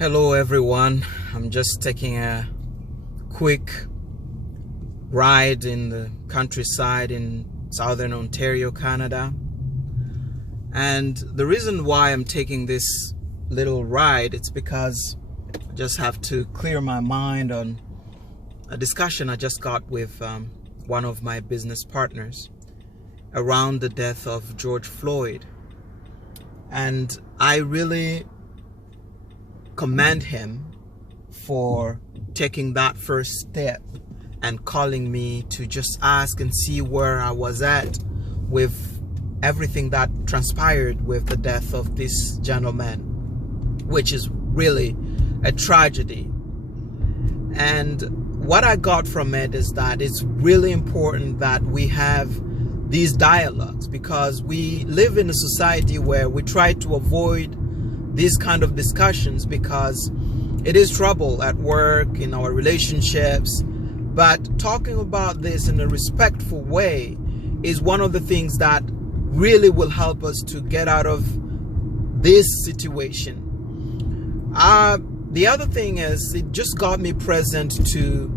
Hello everyone, I'm just taking a quick ride in the countryside in southern Ontario, Canada. And the reason why I'm taking this little ride, it's because I just have to clear my mind on a discussion I just got with one of my business partners around the death of George Floyd. And I really commend him for taking that first step and calling me to just ask and see where I was at with everything that transpired with the death of this gentleman, which is really a tragedy. And what I got from it is that it's really important that we have these dialogues, because we live in a society where we try to avoid these kind of discussions because it is trouble at work, in our relationships. But talking about this in a respectful way is one of the things that really will help us to get out of this situation. The other thing is, it just got me present to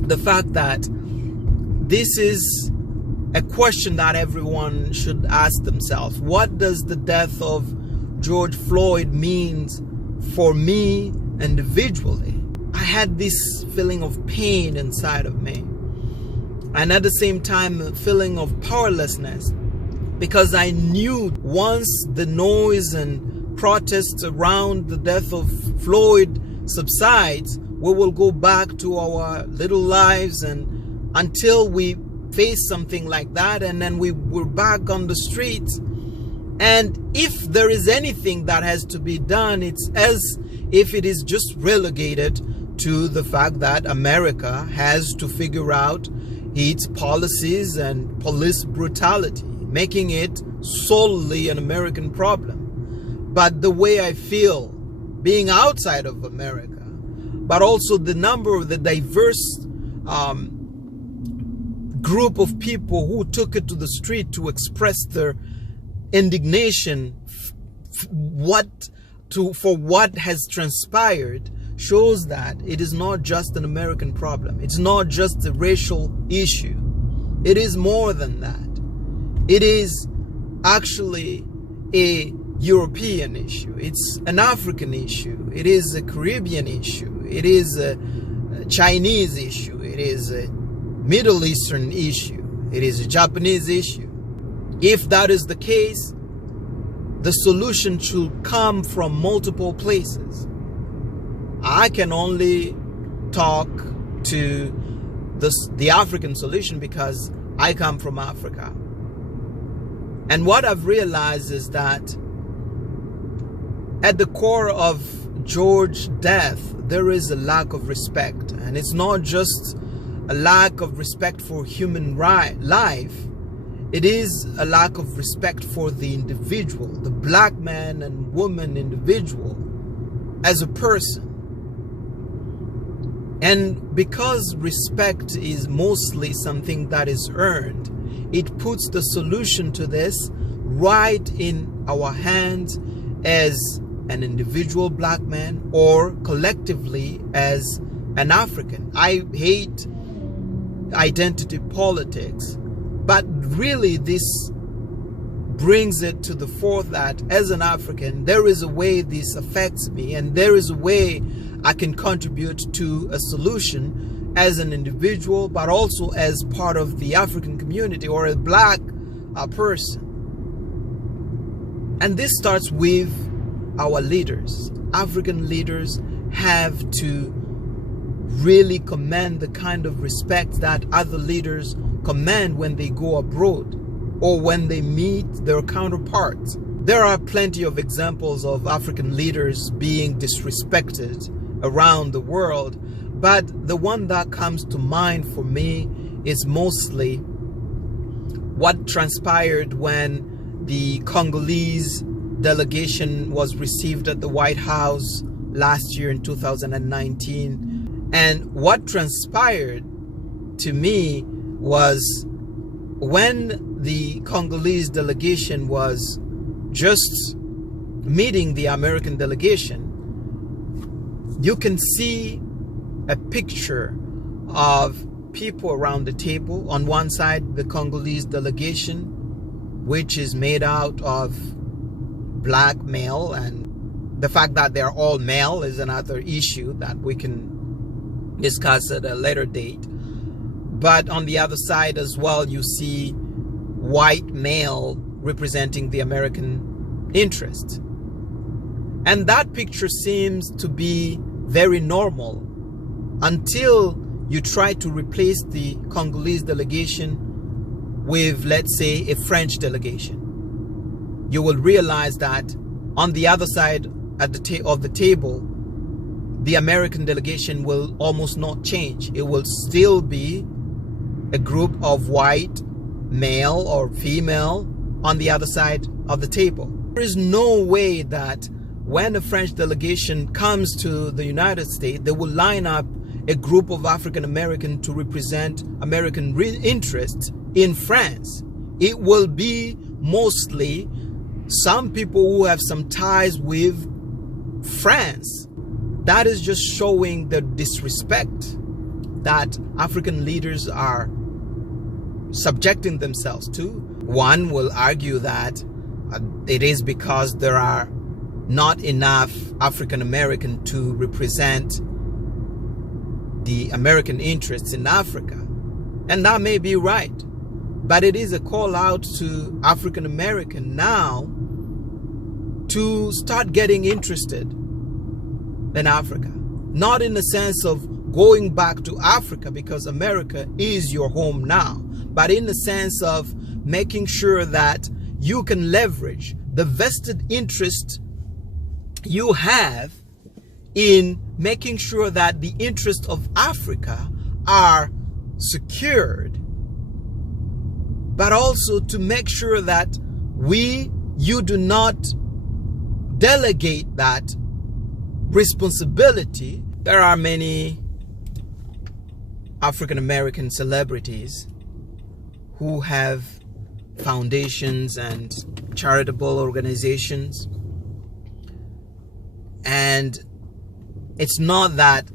the fact that this is a question that everyone should ask themselves. What does the death of George Floyd means for me individually? I had this feeling of pain inside of me, and at the same time a feeling of powerlessness, because I knew once the noise and protests around the death of Floyd subsides, we will go back to our little lives, and until we face something like that, and then we're back on the streets. And if there is anything that has to be done, it's as if it is just relegated to the fact that America has to figure out its policies and police brutality, making it solely an American problem. But the way I feel being outside of America, but also the number of the diverse group of people who took it to the street to express their indignation for what has transpired, shows that it is not just an American problem. It's not just a racial issue. It is more than that. It is actually a European issue. It's an African issue. It is a Caribbean issue. It is a Chinese issue. It is a Middle Eastern issue. It is a Japanese issue. If that is the case, the solution should come from multiple places. I can only talk to the African solution because I come from Africa. And what I've realized is that at the core of George's death, there is a lack of respect. And it's not just a lack of respect for human life. It is a lack of respect for the individual, the black man and woman individual as a person. And because respect is mostly something that is earned, it puts the solution to this right in our hands as an individual black man, or collectively as an African. I hate identity politics, but really this brings it to the fore that as an African, there is a way this affects me, and there is a way I can contribute to a solution as an individual, but also as part of the African community or a black person. And this starts with our leaders. African leaders have to really command the kind of respect that other leaders command when they go abroad or when they meet their counterparts. There are plenty of examples of African leaders being disrespected around the world, but the one that comes to mind for me is mostly what transpired when the Congolese delegation was received at the White House last year in 2019. And what transpired to me was, when the Congolese delegation was just meeting the American delegation, you can see a picture of people around the table. On one side, the Congolese delegation, which is made out of black male, and the fact that they're all male is another issue that we can discuss at a later date. But on the other side as well, you see white male representing the American interest. And that picture seems to be very normal until you try to replace the Congolese delegation with, let's say, a French delegation. You will realize that on the other side of the table, the American delegation will almost not change. It will still be a group of white male or female on the other side of the table. There is no way that when a French delegation comes to the United States, they will line up a group of African Americans to represent American interests in France. It will be mostly some people who have some ties with France. That is just showing the disrespect that African leaders are subjecting themselves to. One will argue that it is because there are not enough African American to represent the American interests in Africa. And that may be right. But it is a call out to African American now to start getting interested in Africa. Not in the sense of going back to Africa because America is your home now, but in the sense of making sure that you can leverage the vested interest you have in making sure that the interests of Africa are secured, but also to make sure that you do not delegate that responsibility. There are many African American celebrities who have foundations and charitable organizations, and it's not that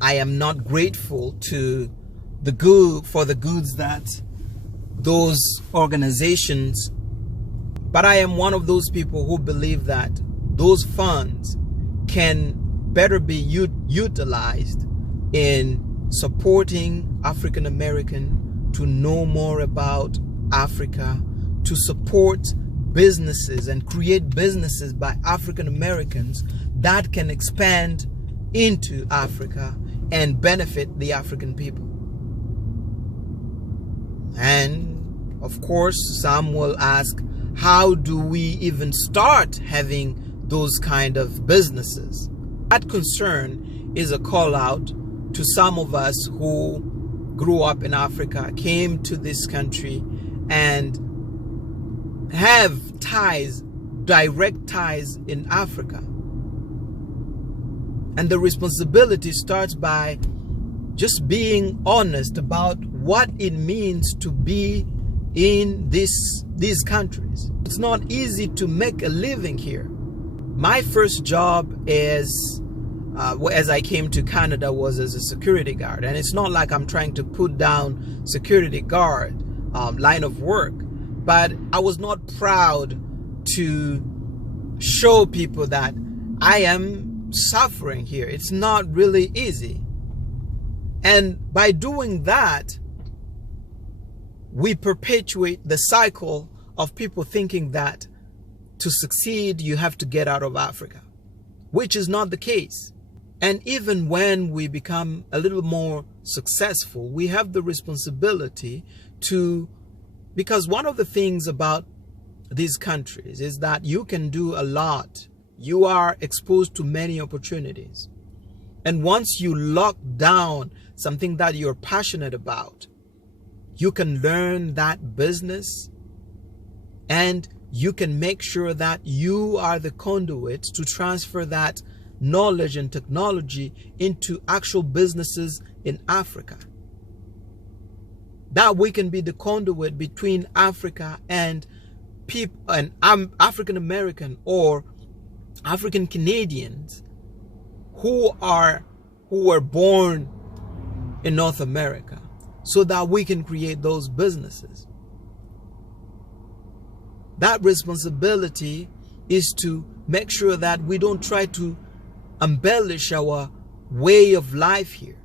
I am not grateful to the goods that those organizations, but I am one of those people who believe that those funds can better be utilized in supporting African American to know more about Africa, to support businesses and create businesses by African Americans that can expand into Africa and benefit the African people. And of course, some will ask, how do we even start having those kind of businesses? That concern is a call out to some of us who grew up in Africa, came to this country, and have ties, direct ties in Africa. And the responsibility starts by just being honest about what it means to be in these countries. It's not easy to make a living here. My first job is, as I came to Canada, was as a security guard. And it's not like I'm trying to put down security guard line of work, but I was not proud to show people that I am suffering here. It's not really easy. And by doing that, we perpetuate the cycle of people thinking that to succeed, you have to get out of Africa, which is not the case. And even when we become a little more successful, we have the responsibility to, because one of the things about these countries is that you can do a lot. You are exposed to many opportunities. And once you lock down something that you're passionate about, you can learn that business, and you can make sure that you are the conduit to transfer that knowledge and technology into actual businesses in Africa. That we can be the conduit between Africa and people, and African American or African Canadians who were born in North America, so that we can create those businesses. That responsibility is to make sure that we don't try to embellish our way of life here.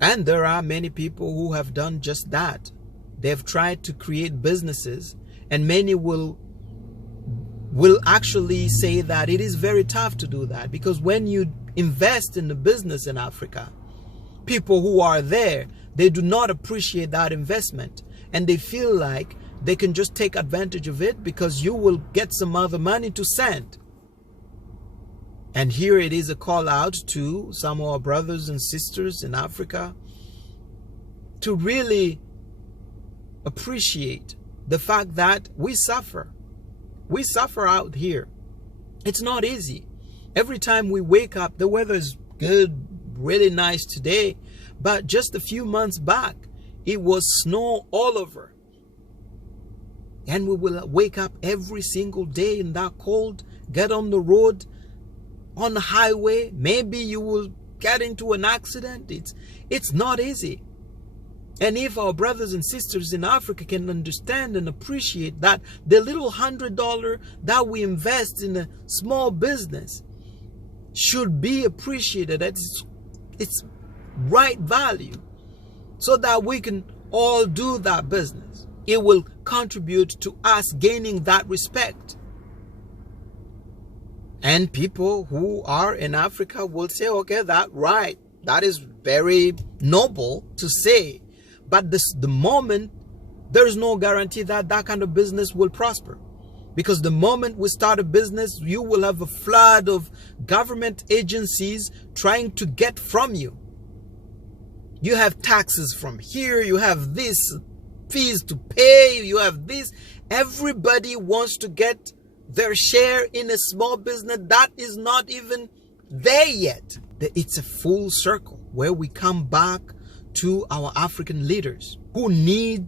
And there are many people who have done just that. They've tried to create businesses, and many will actually say that it is very tough to do that, because when you invest in a business in Africa, people who are there, they do not appreciate that investment, and they feel like they can just take advantage of it because you will get some other money to send. And here it is a call out to some of our brothers and sisters in Africa to really appreciate the fact that we suffer. We suffer out here. It's not easy. Every time we wake up, the weather is good, really nice today. But just a few months back, it was snow all over. And we will wake up every single day in that cold, get on the road, on the highway. Maybe you will get into an accident. It's not easy. And if our brothers and sisters in Africa can understand and appreciate that the little $100 that we invest in a small business should be appreciated at its right value, so that we can all do that business, it will contribute to us gaining that respect. And people who are in Africa will say, okay, that is very noble to say. But the moment, there's no guarantee that that kind of business will prosper. Because the moment we start a business, you will have a flood of government agencies trying to get from you. You have taxes from here, you have this fees to pay, you have this. Everybody wants to get their share in a small business that is not even there yet. It's a full circle where we come back to our African leaders who need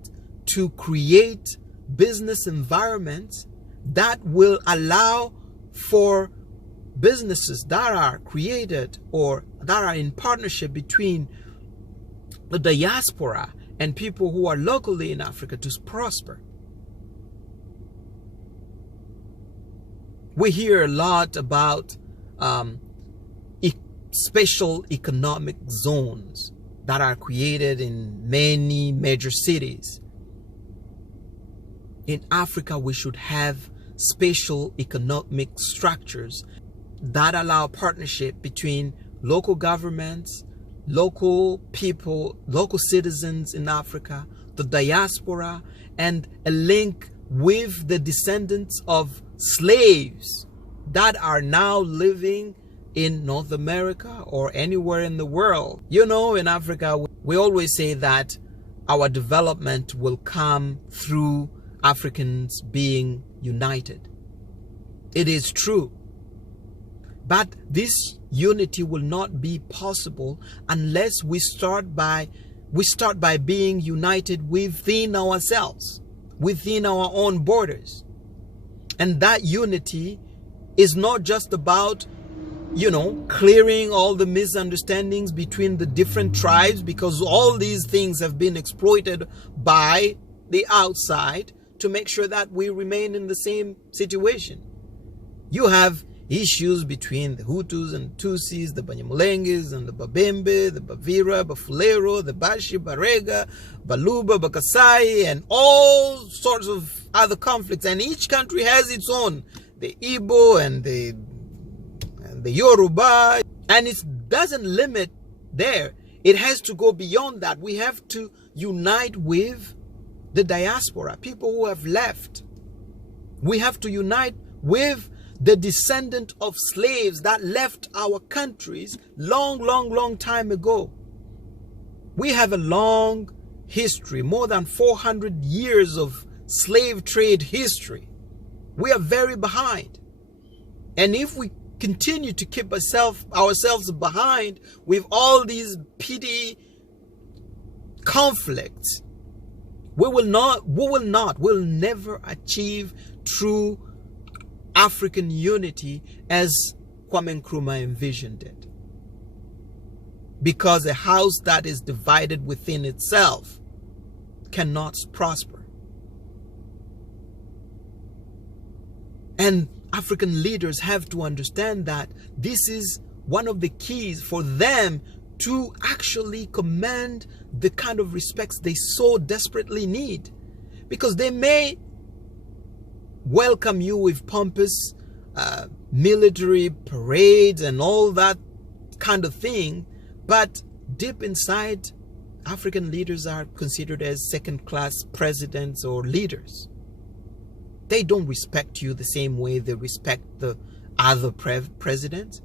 to create business environments that will allow for businesses that are created or that are in partnership between the diaspora and people who are locally in Africa to prosper. We hear a lot about special economic zones that are created in many major cities. In Africa, we should have special economic structures that allow partnership between local governments, local people, local citizens in Africa, the diaspora, and a link with the descendants of slaves that are now living in North America or anywhere in the world. You know, in Africa, we always say that our development will come through Africans being united. It is true. But this unity will not be possible unless we start by being united within ourselves, within our own borders. And that unity is not just about, clearing all the misunderstandings between the different tribes, because all these things have been exploited by the outside to make sure that we remain in the same situation. You have issues between the Hutus and Tutsis, the Banyamulenges and the Babembe, the Bavira, Bafulero, the Bashi, Barega, Baluba, Bakasai, and all sorts of other conflicts. And each country has its own, the Igbo and the Yoruba. And it doesn't limit there. It has to go beyond that. We have to unite with the diaspora, people who have left. We have to unite with the descendant of slaves that left our countries long time ago. We have a long history, more than 400 years of slave trade history. We are very behind. And if we continue to keep ourselves behind with all these petty conflicts, we'll never achieve true African unity as Kwame Nkrumah envisioned it. Because a house that is divided within itself cannot prosper. And African leaders have to understand that this is one of the keys for them to actually command the kind of respects they so desperately need. Because they may welcome you with pompous military parades and all that kind of thing, but deep inside, African leaders are considered as second-class presidents or leaders. They don't respect you the same way they respect the other presidents.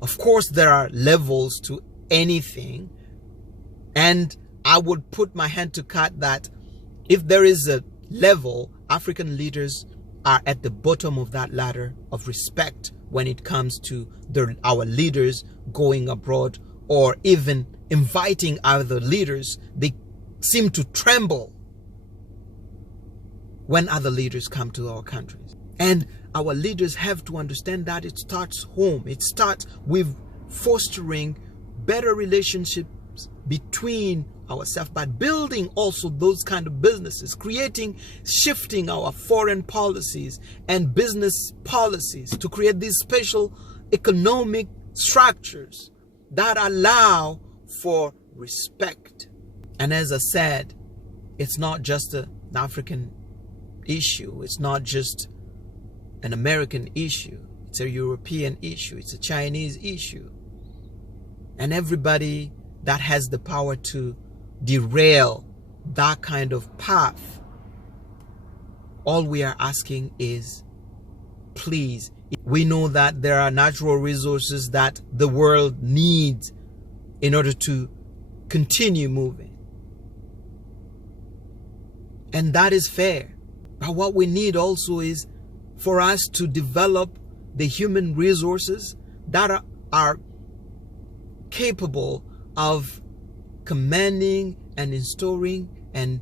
Of course, there are levels to anything, and I would put my hand to cut that if there is a level, African leaders are at the bottom of that ladder of respect when it comes to our leaders going abroad or even inviting other leaders. They seem to tremble when other leaders come to our countries. And our leaders have to understand that it starts home. It starts with fostering better relationships between ourselves, but building also those kind of businesses, shifting our foreign policies and business policies to create these special economic structures that allow for respect. And as I said, it's not just an African issue. It's not just an American issue. It's a European issue. It's a Chinese issue. And everybody that has the power to derail that kind of path, all we are asking is, please, we know that there are natural resources that the world needs in order to continue moving. And that is fair. But what we need also is for us to develop the human resources that are capable of commanding and installing and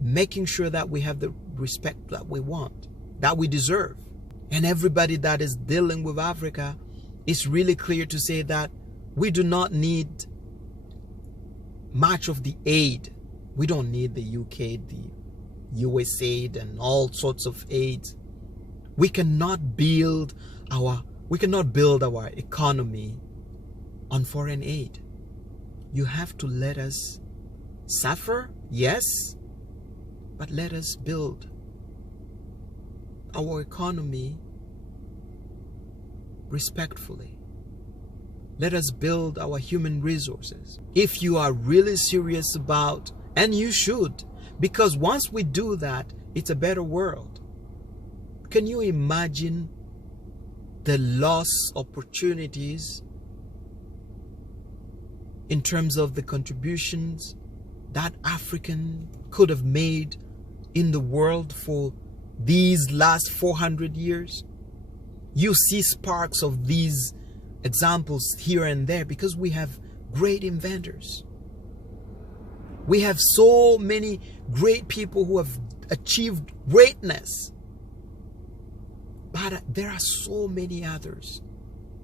making sure that we have the respect that we want, that we deserve. And everybody that is dealing with Africa, it's really clear to say that we do not need much of the aid. We don't need the UK, the US aid and all sorts of aids. We cannot build our economy on foreign aid. You have to let us suffer, yes, but let us build our economy respectfully. Let us build our human resources. If you are really serious about, and you should, because once we do that, it's a better world. Can you imagine the lost opportunities in terms of the contributions that African could have made in the world for these last 400 years? You see sparks of these examples here and there because we have great inventors. We have so many great people who have achieved greatness. But there are so many others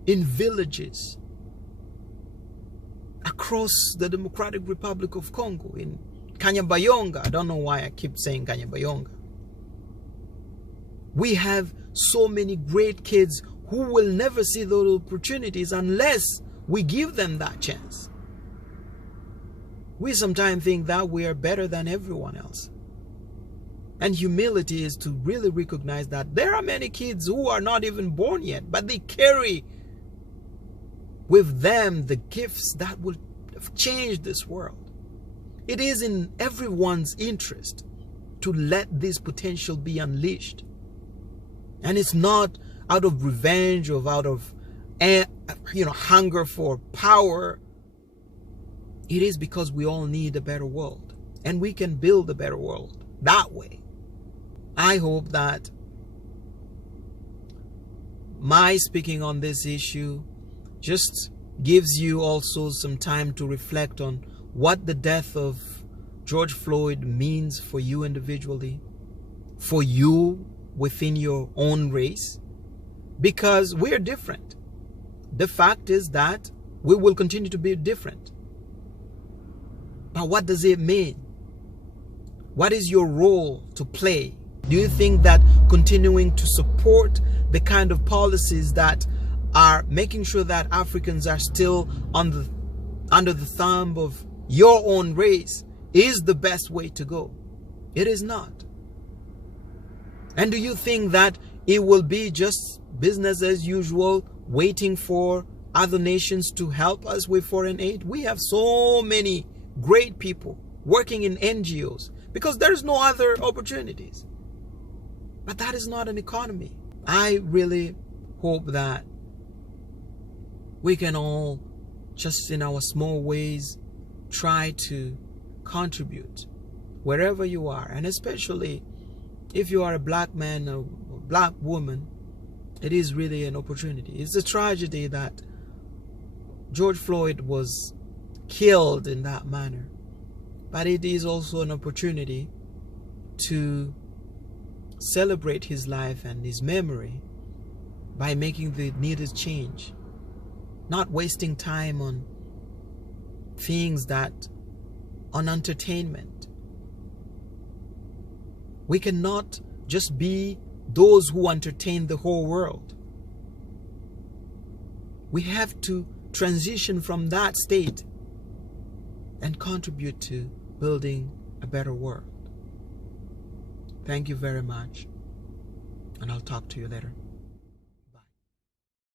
in villages across the Democratic Republic of Congo, in Kanyabayonga. I don't know why I keep saying Kanyabayonga. We have so many great kids who will never see those opportunities unless we give them that chance. We sometimes think that we are better than everyone else. And humility is to really recognize that there are many kids who are not even born yet, but they carry with them the gifts that will change this world. It is in everyone's interest to let this potential be unleashed. And it's not out of revenge or out of hunger for power. It is because we all need a better world. And we can build a better world that way. I hope that my speaking on this issue just gives you also some time to reflect on what the death of George Floyd means for you individually, for you within your own race, because we're different. the fact is that we will continue to be different. But what does it mean? What is your role to play? Do you think that continuing to support the kind of policies that are making sure that Africans are still under the thumb of your own race is the best way to go? It is not. And do you think that it will be just business as usual, waiting for other nations to help us with foreign aid? We have so many great people working in NGOs because there's no other opportunities. But that is not an economy. I really hope that we can all, just in our small ways, try to contribute wherever you are, and especially if you are a black man or black woman. It is really an opportunity. It's a tragedy that George Floyd was killed in that manner, but it is also an opportunity to celebrate his life and his memory by making the needed change, not wasting time on things on entertainment. We cannot just be those who entertain the whole world. We have to transition from that state and contribute to building a better world. Thank you very much, and I'll talk to you later.